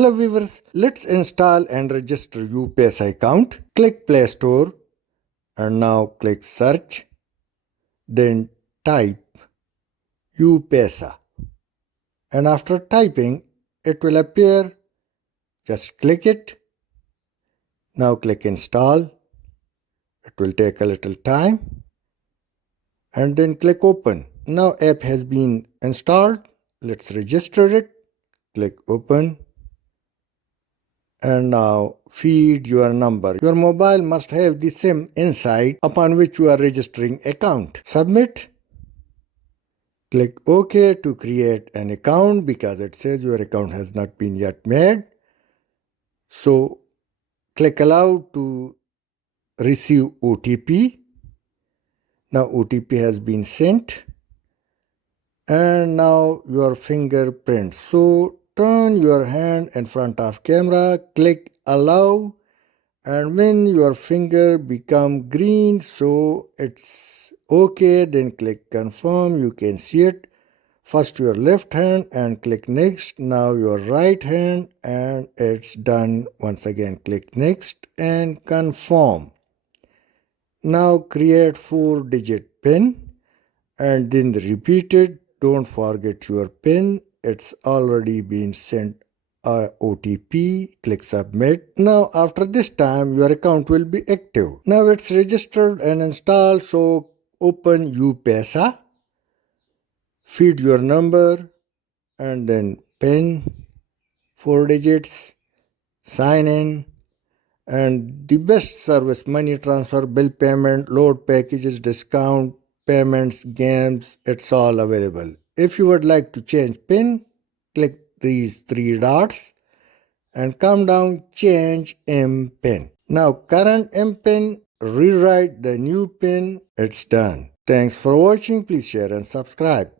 Hello viewers, let's install and register Upaisa account. Click Play Store and now click Search. Then type Upaisa. And after typing, it will appear. Just click it. Now click Install. It will take a little time. And then click Open. Now app has been installed. Let's register it. Click Open. And now feed your number. Your mobile must have the SIM inside upon which you are registering account. Submit. Click OK to create an account because it says your account has not been yet made. So click Allow to receive OTP. Now OTP has been sent. And now your fingerprint. So turn your hand in front of camera, click Allow, and when your finger become green, so it's okay, then click Confirm. You can see it. First your left hand and click Next. Now your right hand and it's done. Once again click Next and Confirm. Now create 4-digit PIN and then repeat it. Don't forget your PIN. It's already been sent a OTP. Click Submit. Now after this time your account will be active. Now it's registered and installed. So open Upaisa. Feed your number and then PIN 4 digits. Sign in. And the best service: money transfer, bill payment, load packages, discount, payments, games, it's all available. If you would like to change PIN, click these 3 dots and come down, change MPIN. Now current MPIN, rewrite the new PIN, it's done. Thanks for watching. Please share and subscribe.